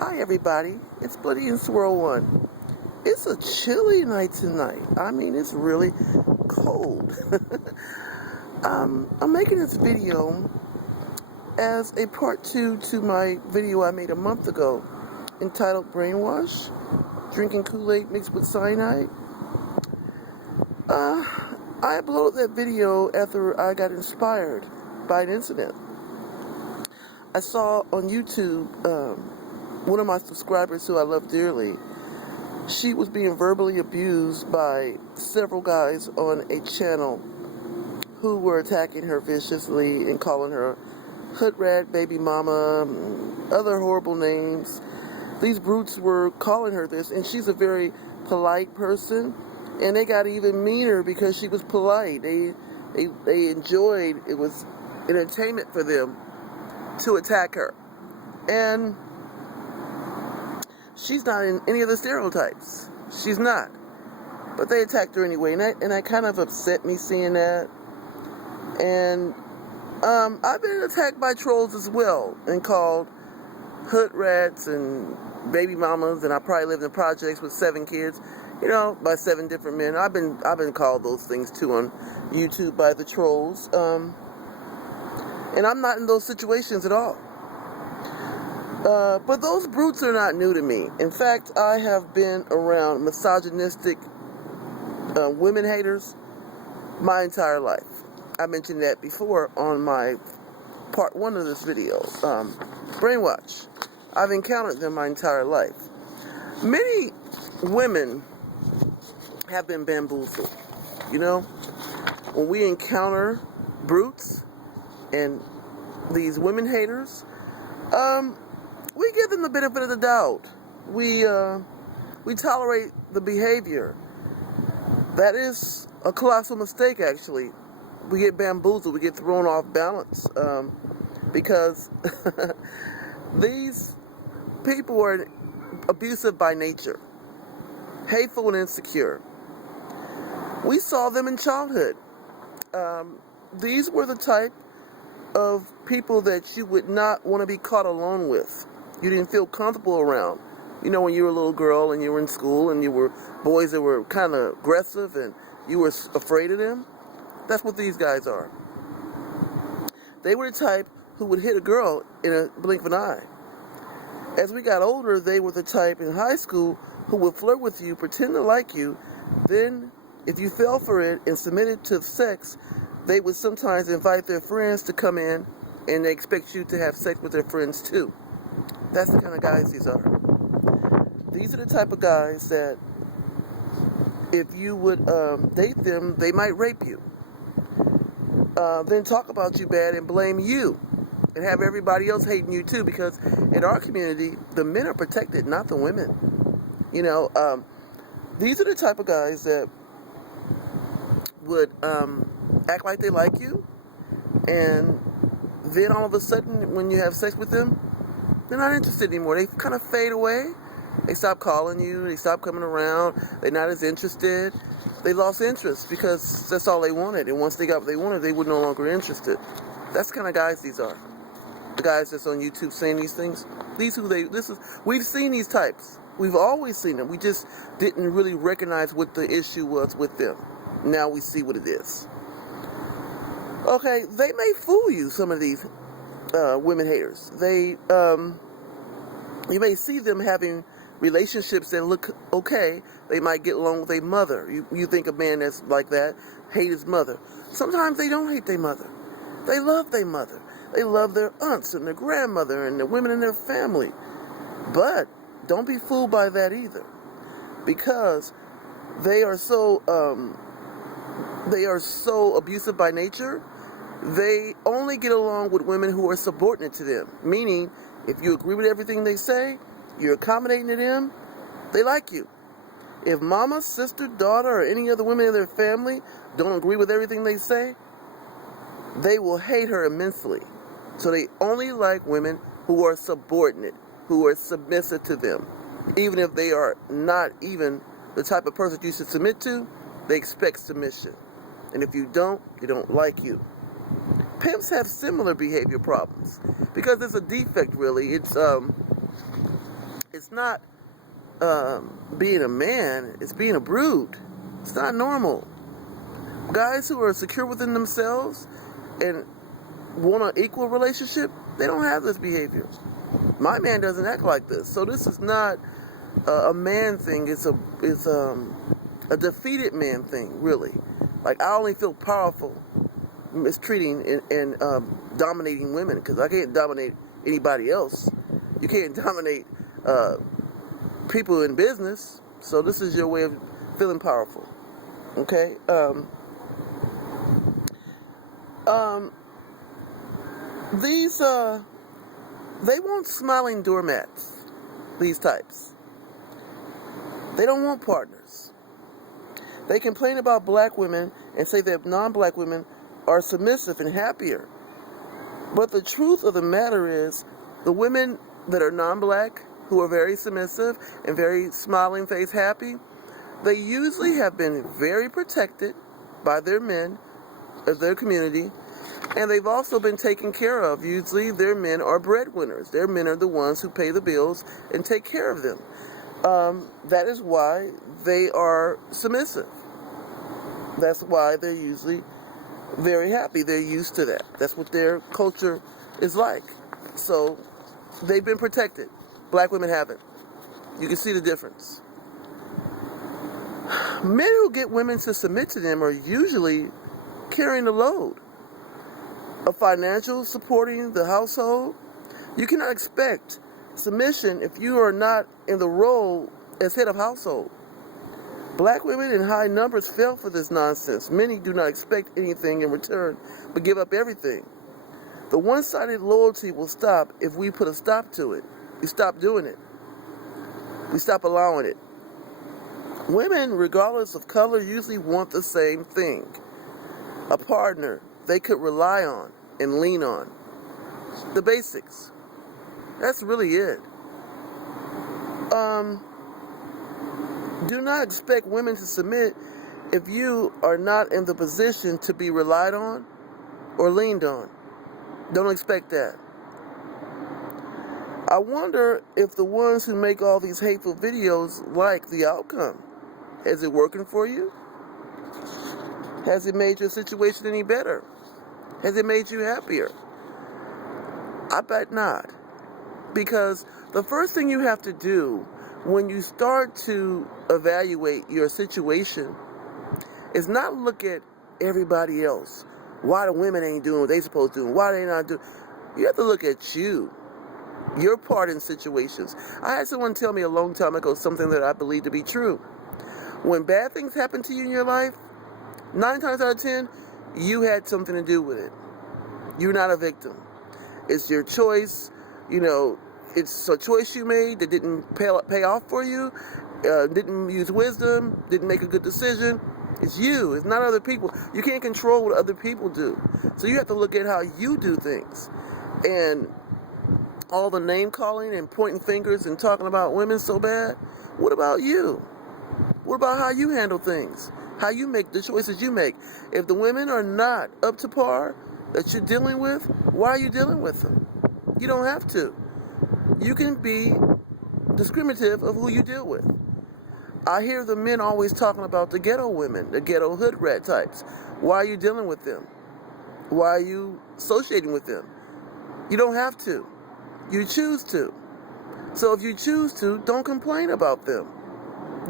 Hi everybody, it's Bloody and Swirl One. It's a chilly night tonight. I mean, it's really cold. I'm making this video as a part 2 to my video I made a month ago entitled Brainwash, Drinking Kool-Aide Mixed with Cyanide. I uploaded that video after I got inspired by an incident. I saw on YouTube one of my subscribers who I love dearly. She was being verbally abused by several guys on a channel who were attacking her viciously and calling her hood rat, baby mama, other horrible names. These brutes were calling her this, and she's a very polite person, and they got even meaner because she was polite. They enjoyed, it was entertainment for them to attack her. And she's not in any of the stereotypes. She's not. But they attacked her anyway, and that kind of upset me seeing that. And I've been attacked by trolls as well and called hood rats and baby mamas, and I probably lived in projects with 7 kids, by 7 different men. I've been called those things too on YouTube by the trolls. And I'm not in those situations at all. But those brutes are not new to me. In fact, I have been around misogynistic women haters my entire life. I mentioned that before on my part 1 of this video, Brainwash. I've encountered them my entire life. Many women have been bamboozled. When we encounter brutes and these women haters, we give them the benefit of the doubt. We tolerate the behavior. That is a colossal mistake, actually. We get bamboozled. We get thrown off balance because these people are abusive by nature, hateful and insecure. We saw them in childhood. These were the type of people that you would not want to be caught alone with. You didn't feel comfortable around. When you were a little girl and you were in school and you were boys that were kind of aggressive and you were afraid of them. That's what these guys are. They were the type who would hit a girl in a blink of an eye. As we got older, they were the type in high school who would flirt with you, pretend to like you. Then, if you fell for it and submitted to sex, they would sometimes invite their friends to come in, and they expect you to have sex with their friends too. That's the kind of guys these are. These are the type of guys that if you would date them, they might rape you. Then talk about you bad and blame you. And have everybody else hating you too, because in our community, the men are protected, not the women. These are the type of guys that would act like they like you, and then all of a sudden, when you have sex with them, they're not interested anymore. They kind of fade away. They stop calling you. They stop coming around. They're not as interested. They lost interest because that's all they wanted. And once they got what they wanted, they were no longer interested. That's the kind of guys these are. The guys that's on YouTube saying these things. We've seen these types. We've always seen them. We just didn't really recognize what the issue was with them. Now we see what it is. Okay, they may fool you, some of these women haters. You may see them having relationships that look okay. They might get along with a mother. You think a man that's like that hate his mother. Sometimes they don't hate their mother. They love their mother. They love their aunts and their grandmother and the women in their family. But don't be fooled by that either, because they are so abusive by nature. They only get along with women who are subordinate to them. Meaning, if you agree with everything they say, you're accommodating to them, they like you. If mama, sister, daughter, or any other women in their family don't agree with everything they say, they will hate her immensely. So they only like women who are subordinate, who are submissive to them. Even if they are not even the type of person you should submit to, they expect submission. And if you don't, they don't like you. Pimps have similar behavior problems because it's a defect, really. It's it's not being a man, it's being a brood. It's not normal. Guys who are secure within themselves and want an equal relationship, they don't have this behavior. My man doesn't act like this. So this is not a man thing. It's a defeated man thing, really. Like, I only feel powerful mistreating and dominating women, because I can't dominate anybody else. You can't dominate people in business. So this is your way of feeling powerful. Okay? These they want smiling doormats, these types. They don't want partners. They complain about black women and say that non-black women are submissive and happier. But the truth of the matter is, the women that are non-black, who are very submissive and very smiling face happy, they usually have been very protected by their men, of their community, and they've also been taken care of. Usually their men are breadwinners. Their men are the ones who pay the bills and take care of them. That is why they are submissive. That's why they're usually very happy. They're used to that. That's what their culture is like. So they've been protected. Black women haven't. You can see the difference. Men who get women to submit to them are usually carrying the load of financial supporting the household. You cannot expect submission if you are not in the role as head of household. Black women in high numbers fell for this nonsense. Many do not expect anything in return, but give up everything. The one-sided loyalty will stop if we put a stop to it. We stop doing it. We stop allowing it. Women, regardless of color, usually want the same thing. A partner they could rely on and lean on. The basics. That's really it. Do not expect women to submit if you are not in the position to be relied on or leaned on. Don't expect that. I wonder if the ones who make all these hateful videos like the outcome. Is it working for you? Has it made your situation any better? Has it made you happier? I bet not. Because the first thing you have to do when you start to evaluate your situation is not look at everybody else. Why the women ain't doing what they supposed to do? Why they not doing? You have to look at you. Your part in situations. I had someone tell me a long time ago something that I believe to be true. When bad things happen to you in your life, 9 times out of 10, you had something to do with it. You're not a victim. It's your choice. You know, it's a choice you made that didn't pay off for you, didn't use wisdom, didn't make a good decision. It's you. It's not other people. You can't control what other people do. So you have to look at how you do things. And all the name calling and pointing fingers and talking about women so bad, what about you? What about how you handle things? How you make the choices you make? If the women are not up to par that you're dealing with, why are you dealing with them? You don't have to. You can be discriminative of who you deal with. I hear the men always talking about the ghetto women, the ghetto hood rat types. Why are you dealing with them? Why are you associating with them? You don't have to. You choose to. So if you choose to, don't complain about them.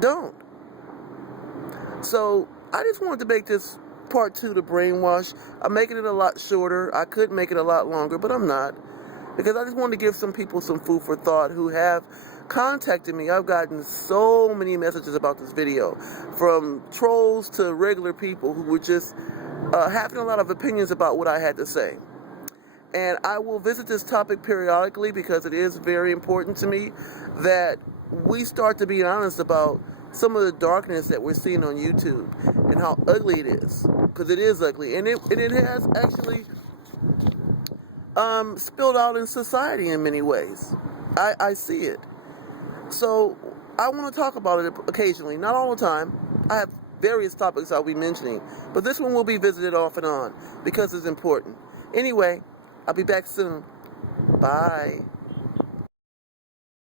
Don't. So I just wanted to make this part 2 to Brainwash. I'm making it a lot shorter. I could make it a lot longer, but I'm not. Because I just wanted to give some people some food for thought who have contacted me. I've gotten so many messages about this video, from trolls to regular people who were just having a lot of opinions about what I had to say. And I will visit this topic periodically because it is very important to me that we start to be honest about some of the darkness that we're seeing on YouTube and how ugly it is. Because it is ugly. And it has actually spilled out in society in many ways. I see it. So I want to talk about it occasionally, not all the time. I have various topics I'll be mentioning, but this one will be visited off and on because it's important. Anyway, I'll be back soon. Bye.